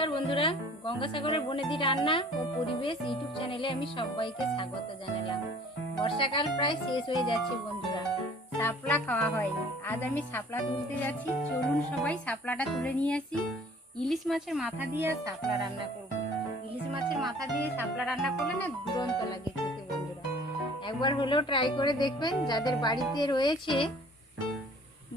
নমস্কার বন্ধুরা, গঙ্গাসাগরের বনেদি রান্না ও পরিবেশ ইউটিউব চ্যানেলে আমি সবাইকে স্বাগত জানালাম। বর্ষাকাল প্রায় শেষ হয়ে যাচ্ছে বন্ধুরা, শাপলা খাওয়া হয়নি। আজ আমি শাপলা তুলতে যাচ্ছি, চলুন সবাই শাপলাটা তুলে নিয়ে আসি। ইলিশ মাছের মাথা দিয়ে আর শাপলা রান্না করব। ইলিশ মাছের মাথা দিয়ে শাপলা রান্না করলে না দুরন্ত লাগে খেতে বন্ধুরা। একবার হলেও ট্রাই করে দেখবেন, যাদের বাড়িতে রয়েছে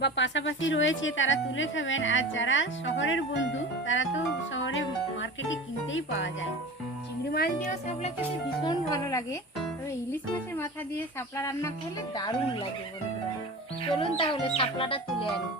বা পাশাপাশি রয়েছে তারা তুলে খাবেন। আর যারা শহরের বন্ধু তারা তো শহরে মার্কেটে কিনতেই পাওয়া যায়। চিংড়ি মাছ দিয়েও শাপলা খেতে ভীষণ ভালো লাগে, তবে ইলিশ মাছের মাথা দিয়ে শাপলা রান্না করলে দারুণ লাগে বন্ধুরা। চলুন তাহলে শাপলাটা তুলে আনি।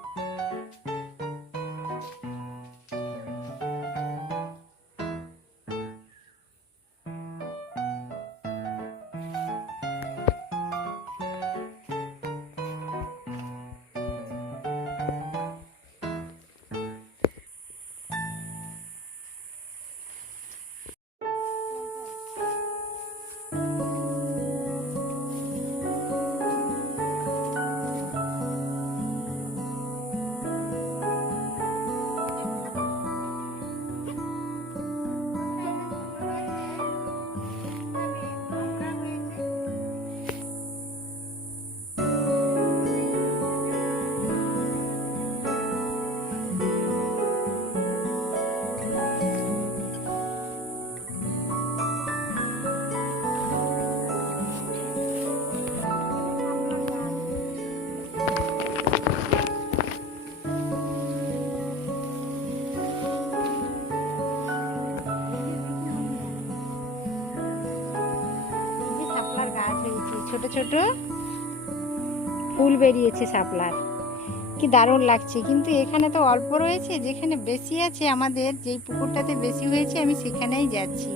ছোট ছোট ফুল বেরিয়েছে শাপলার, কি দারুণ লাগছে। কিন্তু এখানে তো অল্প রয়েছে, যেখানে বেশি আছে আমাদের যেই পুকুরটাতে বেশি হয়েছে আমি সেখানেই যাচ্ছি।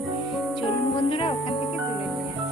চলুন বন্ধুরা ওখান থেকে তুলে নিয়ে আসি।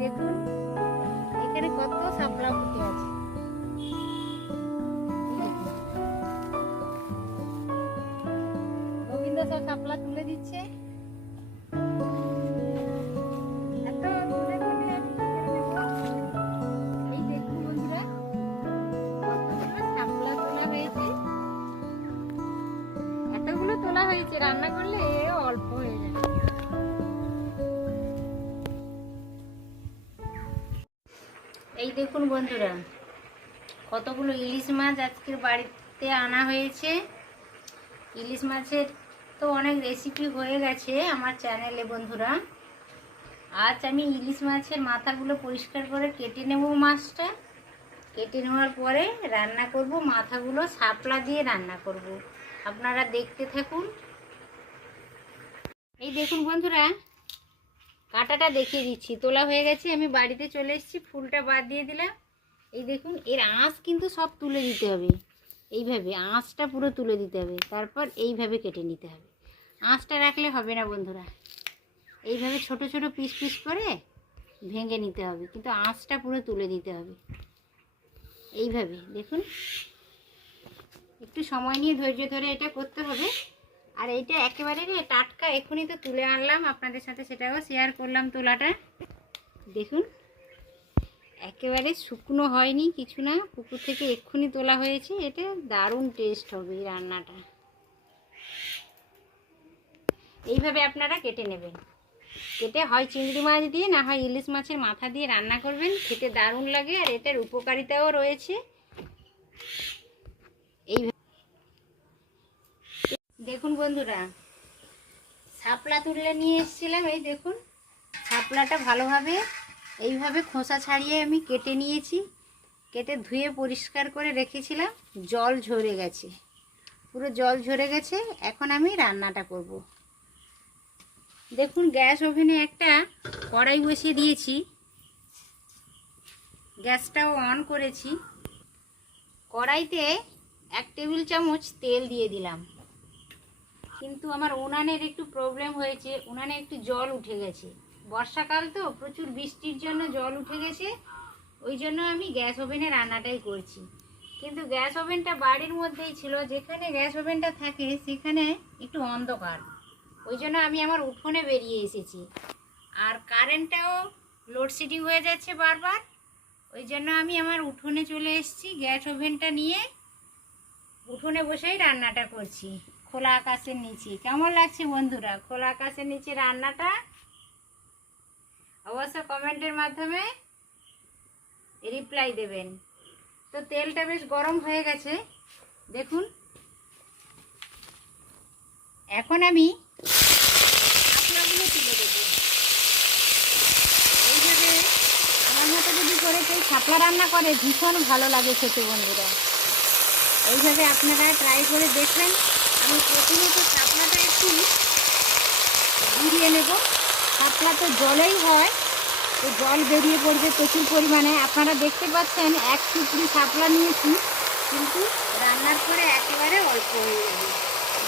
দেখুন এখানে কত শাপলা ফুটে আছে। গোবিন্দ সব শাপলা তুলে দিচ্ছে। এই দেখুন বন্ধুরা কতগুলো শাপলা তোলা হয়েছে। এতগুলো তোলা হয়েছে, রান্না করলে অল্প হয়ে যাবে। এই দেখুন বন্ধুরা কতগুলো ইলিশ মাছ আজকের বাড়িতে আনা হয়েছে। ইলিশ মাছের তো অনেক রেসিপি হয়ে গেছে আমার চ্যানেলে বন্ধুরা। আজ আমি ইলিশ মাছের মাথাগুলো পরিষ্কার করে কেটে নেব। মাছটা কেটে নেওয়ার পরে রান্না করব, মাথাগুলো শাপলা দিয়ে রান্না করব। আপনারা দেখতে থাকুন। এই দেখুন বন্ধুরা কাঁটাটা দেখিয়ে দিচ্ছি, তোলা হয়ে গেছে। আমি বাড়িতে চলে এসেছি, ফুলটা বাদ দিয়ে দিলাম। এই দেখুন এর আঁশ কিন্তু সব তুলে দিতে হবে, এইভাবে আঁশটা পুরো তুলে দিতে হবে। তারপর এইভাবে কেটে নিতে হবে, আঁশটা রাখলে হবে না বন্ধুরা। এইভাবে ছোট ছোট পিস পিস করে ভেঙে নিতে হবে, কিন্তু আঁশটা পুরো তুলে দিতে হবে। এইভাবে দেখুন একটু সময় নিয়ে ধৈর্য ধরে এটা করতে হবে। আর এইটা একেবারে টাটকা, এক্ষুনি তো তুলে আনলাম আপনাদের সাথে, সেটাও শেয়ার করলাম তোলাটা। দেখুন একেবারে শুকনো হয়নি কিছু না, পুকুর থেকে এক্ষুনি তোলা হয়েছে। এটা দারুণ টেস্ট হবে এই রান্নাটা। এইভাবে আপনারা কেটে নেবেন, কেটে হয় চিংড়ি মাছ দিয়ে না হয় ইলিশ মাছের মাথা দিয়ে রান্না করবেন, খেতে দারুণ লাগে। আর এটার উপকারিতাও রয়েছে। এই দেখুন বন্ধুরা, শাপলা তুলে নিয়ে এসেছিলাম। এই দেখুন শাপলাটা ভালোভাবে এইভাবে খোসা ছাড়িয়ে আমি কেটে নিয়েছি। কেটে ধুয়ে পরিষ্কার করে রেখেছিলাম। জল ঝরে গেছে, পুরো জল ঝরে গেছে। এখন আমি রান্নাটা করব। দেখুন গ্যাস ওভেনে একটা কড়াই বসিয়ে দিয়েছি, গ্যাসটাও অন করেছি। কড়াইতে 1 টেবিল চামচ তেল দিয়ে দিলাম। কিন্তু আমার উনানের একটু প্রবলেম হয়েছে, উনানে একটু জল উঠে গেছে। বর্ষাকাল তো প্রচুর বৃষ্টির জন্য জল উঠে গেছে, ওই জন্য আমি গ্যাস ওভেনে রান্নাটাই করছি। কিন্তু গ্যাস ওভেনটা বাড়ির মধ্যেই ছিল, যেখানে গ্যাস ওভেনটা থাকে সেখানে একটু অন্ধকার, ওই জন্য আমি আমার উঠোনে বেরিয়ে এসেছি। আর কারেন্টটাও লোডশেডিং হয়ে যাচ্ছে বারবার, ওই জন্য আমি আমার উঠোনে চলে এসেছি। গ্যাস ওভেনটা নিয়ে উঠোনে বসেই রান্নাটা করছি খোলা আকাশের নিচে। কেমন লাগছে বন্ধুরা খোলা আকাশের নিচে রান্নাটা? অবশ্য কমেন্টের মাধ্যমে রিপ্লাই দেবেন। তো তেলটা বেশ গরম হয়ে গেছে দেখুন। এখন আমি শাপলাগুলো তুলে দেবো। এইভাবে আমার মতো যদি করে কেউ শাপলা রান্না করে ভীষণ ভালো লাগে খেতে বন্ধুরা। এইভাবে আপনারা ট্রাই করে দেখবেন। আমি প্রথমত শাপলাটা একটু ঘুরিয়ে নেব। শাপলা তো জলেই হয়, তো জল বেরিয়ে পড়বে প্রচুর পরিমাণে। আপনারা দেখতে পাচ্ছেন 1 টুকরি শাপলা নিয়েছি, কিন্তু রান্নার পরে একেবারে অল্প হয়ে যাবে।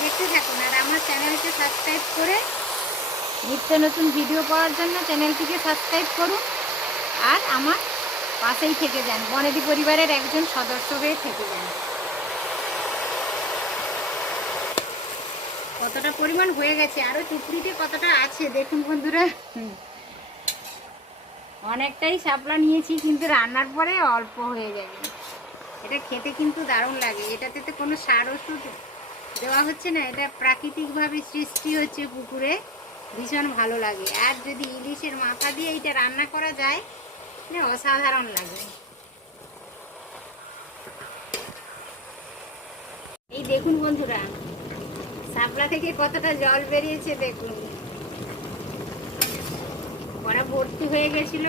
দেখতে থাকুন আর আমার চ্যানেলকে সাবস্ক্রাইব করে নিত্য নতুন ভিডিও পাওয়ার জন্য চ্যানেলটিকে সাবস্ক্রাইব করুন। আর আমার পাশেই থেকে যান, বনেদি পরিবারের একজন সদস্য হয়ে থেকে যান। কতটা পরিমাণ হয়ে গেছে, আরও টুকরিতে কতটা আছে দেখুন বন্ধুরা। অনেকটাই শাপলা নিয়েছি, কিন্তু রান্নার পরে অল্প হয়ে যাবে। এটা খেতে কিন্তু দারুণ লাগে। এটাতে তো কোনো সার ওষুধ দেওয়া হচ্ছে না, এটা প্রাকৃতিকভাবে সৃষ্টি হচ্ছে পুকুরে, ভীষণ ভালো লাগে। আর যদি ইলিশের মাথা দিয়ে এইটা রান্না করা যায় মানে অসাধারণ লাগে। এই দেখুন বন্ধুরা শাপলা থেকে কতটা জল বেরিয়েছে দেখুন। কড়া ভর্তি হয়ে গেছিল,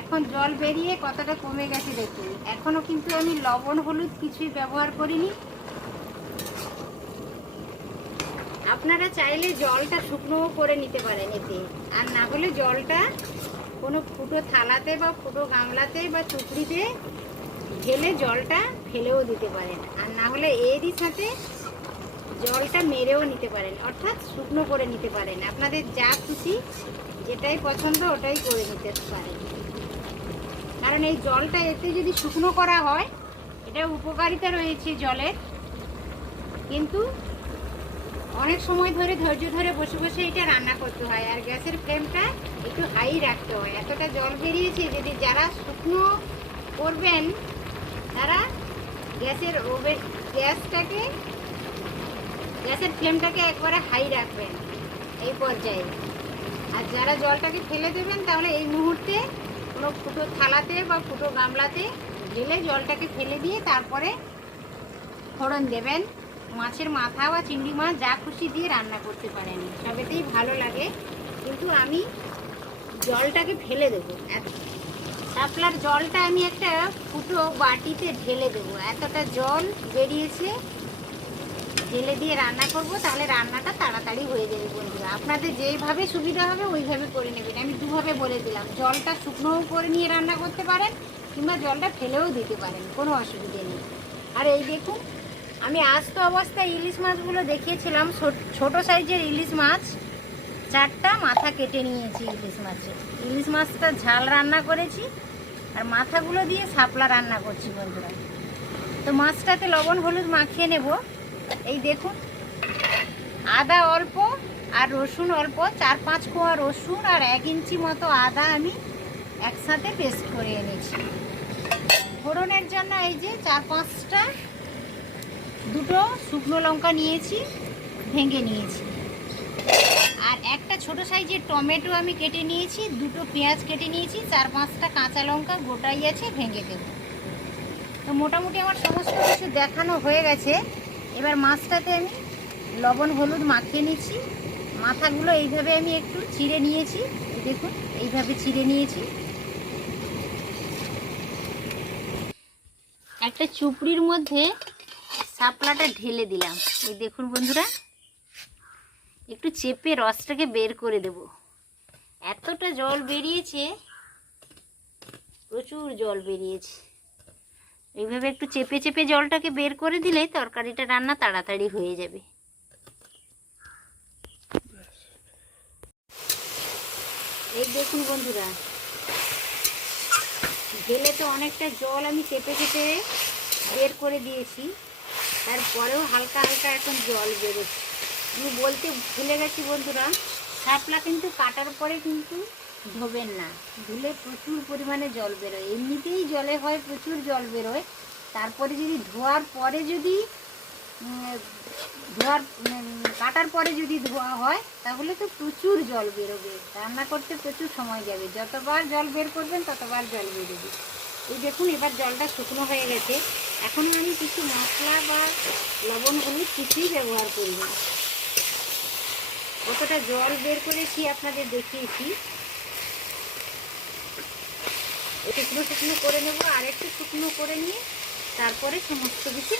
এখন জল বেরিয়ে কতটা কমে গেছে দেখুন। এখনো কিন্তু আমি লবণ হলুদ কিছুই ব্যবহার করিনি। আপনারা চাইলে জলটা শুকনোও করে নিতে পারেন এতে, আর না হলে জলটা কোনো ফুটো থালাতে বা ফুটো গামলাতে বা চুপড়িতে ঢেলে জলটা ফেলেও দিতে পারেন। আর না হলে এরই সাথে জলটা মেরেও নিতে পারেন, অর্থাৎ শুকনো করে নিতে পারেন। আপনাদের যা খুশি যেটাই পছন্দ ওটাই করে নিতে পারেন। কারণ এই জলটা এতে যদি শুকনো করা হয়, এটা উপকারিতা রয়েছে জলের, কিন্তু অনেক সময় ধরে ধৈর্য ধরে বসে বসে এটা রান্না করতে হয়। আর গ্যাসের ফ্লেমটা একটু হাই রাখতে হয়। এতটা জল বেরিয়েছে, যদি যারা শুকনো করবেন তারা গ্যাসের ফ্লেমটাকে একবারে হাই রাখবেন এই পর্যায়ে। আর যারা জলটাকে ফেলে দেবেন তাহলে এই মুহূর্তে কোনো ফুটো থালাতে বা ফুটো গামলাতে ঢেলে জলটাকে ফেলে দিয়ে তারপরে ফোড়ন দেবেন। মাছের মাথা বা চিংড়ি মাছ যা খুশি দিয়ে রান্না করতে পারেন, সবেতেই ভালো লাগে। কিন্তু আমি জলটাকে ফেলে দেবো। শাপলার জলটা আমি একটা ফুটো বাটিতে ঢেলে দেবো। এতটা জল বেরিয়েছে, ঢেলে দিয়ে রান্না করব, তাহলে রান্নাটা তাড়াতাড়ি হয়ে যাবে বন্ধুরা। আপনাদের যেইভাবে সুবিধা হবে ওইভাবে করে নেবেন। আমি দুভাবে বলে দিলাম, জলটা শুকনোও করে নিয়ে রান্না করতে পারেন কিংবা জলটা ফেলেও দিতে পারেন, কোনো অসুবিধে নেই। আর এই দেখুন আমি আস্ত অবস্থায় ইলিশ মাছগুলো দেখিয়েছিলাম, ছোট সাইজের ইলিশ মাছ 4টা মাথা কেটে নিয়েছি। ইলিশ মাছটা ঝাল রান্না করেছি আর মাথাগুলো দিয়ে শাপলা রান্না করছি বন্ধুরা। তো তো মাছটাতে লবণ হলুদ মাখিয়ে নেব। এই দেখুন, আদা অল্প আর রসুন অল্প, 4-5 কোয়া রসুন আর 1 ইঞ্চি মতো আদা আমি একসাথে পেস্ট করে এনেছি। ফোড়নের জন্য এই যে 4-5টা দুটো শুকনো লঙ্কা নিয়েছি, ভেঙে নিয়েছি। আর একটা ছোট সাইজের টমেটো আমি কেটে নিয়েছি, দুটো পেঁয়াজ কেটে নিয়েছি, 4-5টা কাঁচা লঙ্কা গোটাই আছে, ভেঙে দেব। তো মোটামুটি আমার সমস্ত কিছু দেখানো হয়ে গেছে। এবার মাছটাতে আমি লবণ হলুদ মাখিয়ে নিচ্ছি। মাথাগুলো এইভাবে আমি একটু চিড়ে নিয়েছি, দেখুন এইভাবে চিড়ে নিয়েছি। একটা চুপড়ির মধ্যে শাপলাটা ঢেলে দিলাম। এই দেখুন বন্ধুরা, একটু চেপে রসটাকে বের করে দেব। এতটা জল বেরিয়েছে, প্রচুর জল বেরিয়েছে। এইভাবে একটু চেপে চেপে জলটাকে বের করে দিলে তরকারিটা রান্না তাড়াতাড়ি হয়ে যাবে। এই দেখুন বন্ধুরা, ঢেলে তো অনেকটা জল আমি চেপে চেপে বের করে দিয়েছি, তারপরেও হালকা হালকা এখন জল বেরোচ্ছে। আমি বলতে ভুলে গেছি বন্ধুরা, শাপলা কিন্তু কাটার পরে কিন্তু ধোবেন না, ধুলে প্রচুর পরিমাণে জল বেরোয়। এমনিতেই জলে হয় প্রচুর জল বেরোয়, তারপরে যদি ধোয়ার পরে যদি কাটার পরে যদি ধোয়া হয় তাহলে তো প্রচুর জল বেরোবে, রান্না করতে প্রচুর সময় যাবে। যতবার জল বের করবেন ততবার জল বেরোবে। এই দেখুন, এবার জলটা শুকনো হয়ে গেছে। এখন আমি কিছু মশলা বা লবণ হলুদ কিছুই ব্যবহার করি না। কতটা জল বের করেছি আপনাদের দেখিয়েছি। শুকনো শুকনো করে নেব, আর একটু শুকনো করে নিয়ে তারপরে সমস্ত কিছু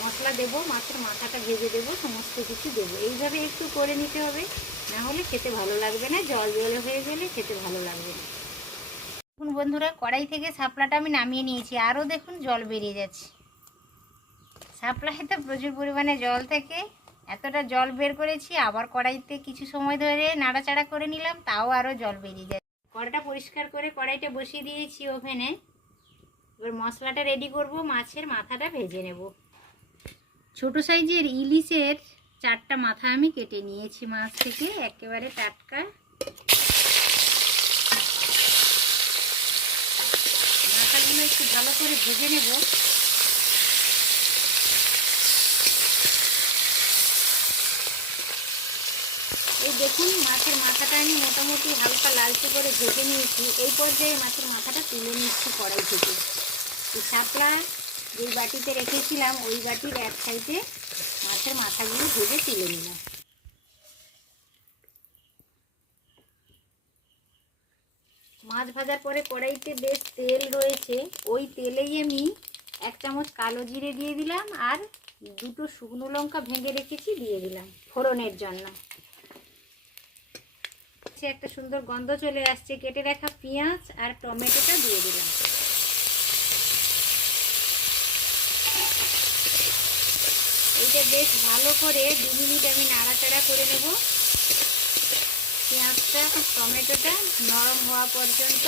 মশলা দেবো, মাছের মাথাটা ভেজে দেবো, সমস্ত কিছু দেবো। এইভাবে একটু করে নিতে হবে, না হলে খেতে ভালো লাগবে না। জল জলে হয়ে গেলে খেতে ভালো লাগবে না। দেখুন বন্ধুরা, কড়াই থেকে শাপলাটা আমি নামিয়ে নিয়েছি, আরও দেখুন জল বেরিয়ে যাচ্ছে। শাপলায় তো প্রচুর পরিমাণে জল থেকে এতটা জল বের করেছি, আবার কড়াইতে কিছু সময় ধরে নাড়াচাড়া করে নিলাম, তাও আরও জল বেরিয়ে যায়। কড়াইটা পরিষ্কার করে কড়াইটা বসিয়ে দিয়েছি ওভেনে। এবার মশলাটা রেডি করব, মাছের মাথাটা ভেজে নেব। ছোট সাইজের ইলিশের 4টা মাথা আমি কেটে নিয়েছি মাছ থেকে, একেবারে টাটকা। মাথাগুলো একটু ভালো করে ভেজে নেব। এই দেখুন, মাছের মাথাটা আমি মোটামুটি হালকা লালচে করে ভেজে নিয়েছি। এই পর্যায়ে মাছের মাথাটা তুলে নিচ্ছি কড়াই থেকে। এই শাপলা যেই বাটিতে রেখেছিলাম ওই বাটির এক সাইডে মাছের মাথাগুলো ভেজে তুলে নিলাম। মাছ ভাজার পরে কড়াইতে বেশ তেল রয়েছে, ওই তেলেই আমি 1 চামচ কালো জিরে দিয়ে দিলাম, আর 2টো শুকনো লঙ্কা ভেঙে রেখেছি দিয়ে দিলাম ফোড়নের জন্য। একটা সুন্দর গন্ধ চলে আসছে। কেটে রাখা পেঁয়াজ আর টমেটোটা দিয়ে দিলাম। এইটা বেশ ভালো করে 2 মিনিট আমি নাড়াচাড়া করে নেব। পেঁয়াজটা টমেটোটা নরম হওয়া পর্যন্ত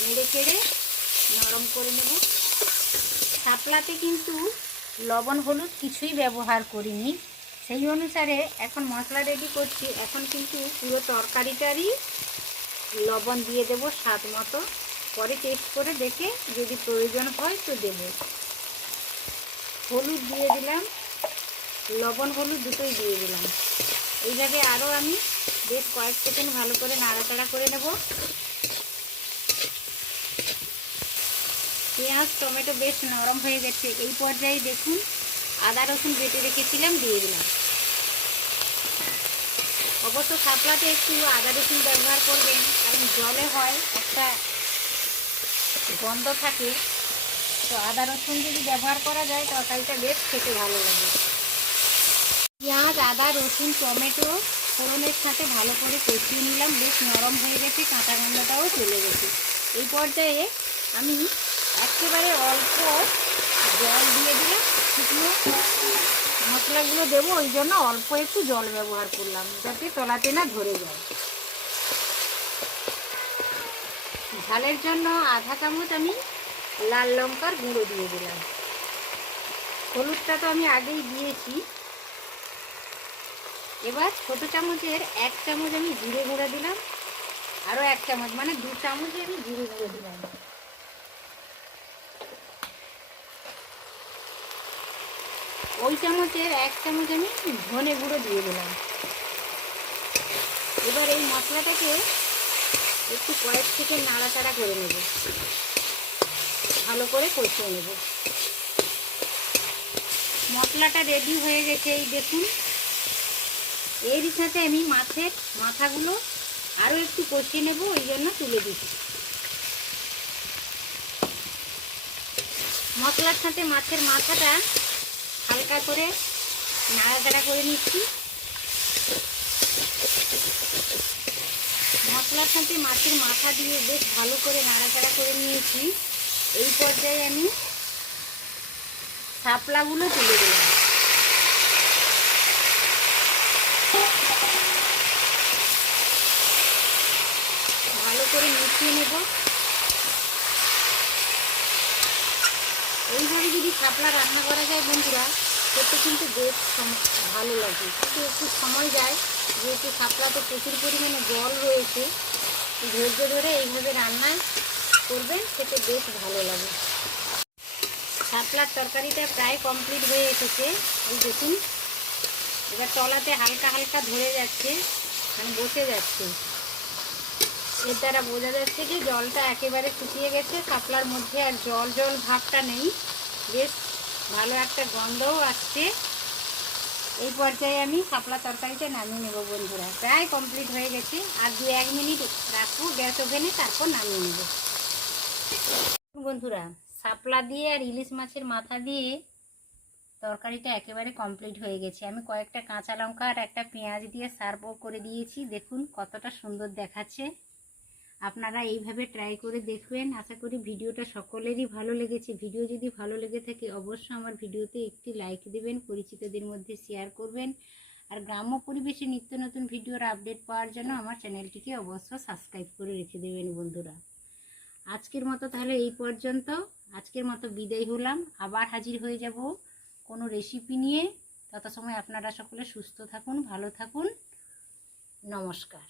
নেড়ে চেড়ে নরম করে নেব। শাপলাতে কিন্তু লবণ হলুদ কিছুই ব্যবহার করিনি, সেই অনুসারে এখন মশলা রেডি করছি। এখন কিন্তু পুরো তরকারিটারই লবণ দিয়ে দেব স্বাদ মতো, পরে টেস্ট করে দেখে যদি প্রয়োজন হয় তো দেব। হলুদ দিয়ে দিলাম, লবণ হলুদ দুটোই দিয়ে দিলাম। এইভাবে আরও আমি বেশ কয়েক সেকেন্ড ভালো করে নাড়াচাড়া করে নেব। পেঁয়াজ টমেটো বেশ নরম হয়ে গেছে। এই পর্যায়ে দেখুন, আদা রসুন বেটে রেখেছিলাম দিয়ে দিলাম। অবশ্য শাপলাতে একটু আদা রসুন ব্যবহার করবেন, কারণ জলে হয় একটা গন্ধ থাকে, তো আদা রসুন যদি ব্যবহার করা যায় তরকারিটা বেশ খেতে ভালো লাগে। পেঁয়াজ আদা রসুন টমেটো ফোড়নের সাথে ভালো করে কষিয়ে নিলাম। বেশ নরম হয়ে গেছে, কাঁচা গন্ধটাও চলে গেছে। এই পর্যায়ে আমি একেবারে অল্প জল দিয়ে দিলাম। শুকনো মশলাগুলো দেবো, ওই জন্য অল্প একটু জল ব্যবহার করলাম, যাতে তলাতে না ধরে যায়। ঝালের জন্য 1/2 চামচ আমি লাল লঙ্কার গুঁড়ো দিয়ে দিলাম। হলুদটা তো আমি আগেই দিয়েছি। এবার ছোটো চামচের 1 চামচ আমি জিরে গুঁড়ো দিলাম, আরও 1 চামচ মানে 2 চামচ আমি জিরে গুঁড়ো দিলাম। ওই চামচের 1 চামচ আমি ধনে গুঁড়ো দিয়ে দিলাম। এবার এই মশলাটাকে একটু কয়েক সেকেন্ড নাড়াচাড়া করে নেব, ভালো করে কষিয়ে নেব। মশলাটা রেডি হয়ে গেছে, এই দেখুন। এর সাথে আমি মাছের মাথাগুলো আরও একটু কষিয়ে নেব, ওই জন্য তুলে দিচ্ছি। মশলার সাথে মাছের মাথাটা হালকা করে নাড়াচাড়া করে নিচ্ছি। মশলার সাথে মাছের মাথা দিয়ে বেশ ভালো করে নাড়াচাড়া করে নিয়েছি। এই পর্যায়ে আমি শাপলাগুলো তুলে দিলাম। ভালো করে মিশিয়ে নেব। এইভাবে যদি শাপলা রান্না করা যায় বন্ধুরা, খেতে কিন্তু বেশ ভালো লাগে, কিন্তু একটু সময় যায়, যেহেতু শাপলাতে প্রচুর পরিমাণে জল রয়েছে। ধৈর্য ধরে এইভাবে রান্না করবেন, খেতে বেশ ভালো লাগে। শাপলার তরকারিটা প্রায় কমপ্লিট হয়ে এসেছে, এই দেখুন। এবার তলাতে হালকা হালকা ধরে যাচ্ছে, মানে বসে যাচ্ছে। এর দ্বারা বোঝা যাচ্ছে যে জলটা একেবারে শুকিয়ে গেছে, শাপলার মধ্যে আর জল জল ভাবটা নেই। বেশ ভালো একটা গন্ধও আসছে। এই পর্যায়ে আমি শাপলা তরকারিটা নামিয়ে নেব বন্ধুরা। প্রায় কমপ্লিট হয়ে গেছে, আর 2-1 মিনিট রাখবো গ্যাস ওভেনে, তারপর নামিয়ে নেব বন্ধুরা। শাপলা দিয়ে আর ইলিশ মাছের মাথা দিয়ে তরকারিটা একেবারে কমপ্লিট হয়ে গেছে। আমি কয়েকটা কাঁচা লঙ্কা আর একটা পেঁয়াজ দিয়ে সার্ভও করে দিয়েছি। দেখুন কতটা সুন্দর দেখাচ্ছে। আপনারা এইভাবে ট্রাই করে দেখবেন। আশা করি ভিডিওটা সকলেরই ভালো লেগেছে। ভিডিও যদি ভালো লেগে থাকে অবশ্যই আমার ভিডিওতে একটি লাইক দেবেন, পরিচিতদের মধ্যে শেয়ার করবেন। আর গ্রাম্য পরিবেশে নিত্য নতুন ভিডিওর আপডেট পাওয়ার জন্য আমার চ্যানেলটিকে অবশ্যই সাবস্ক্রাইব করে রেখে দেবেন বন্ধুরা। আজকের মতো তাহলে এই পর্যন্ত। আজকের মতো বিদায় হলাম। আবার হাজির হয়ে যাব কোনো রেসিপি নিয়ে। তত সময় আপনারা সকলে সুস্থ থাকুন, ভালো থাকুন। নমস্কার।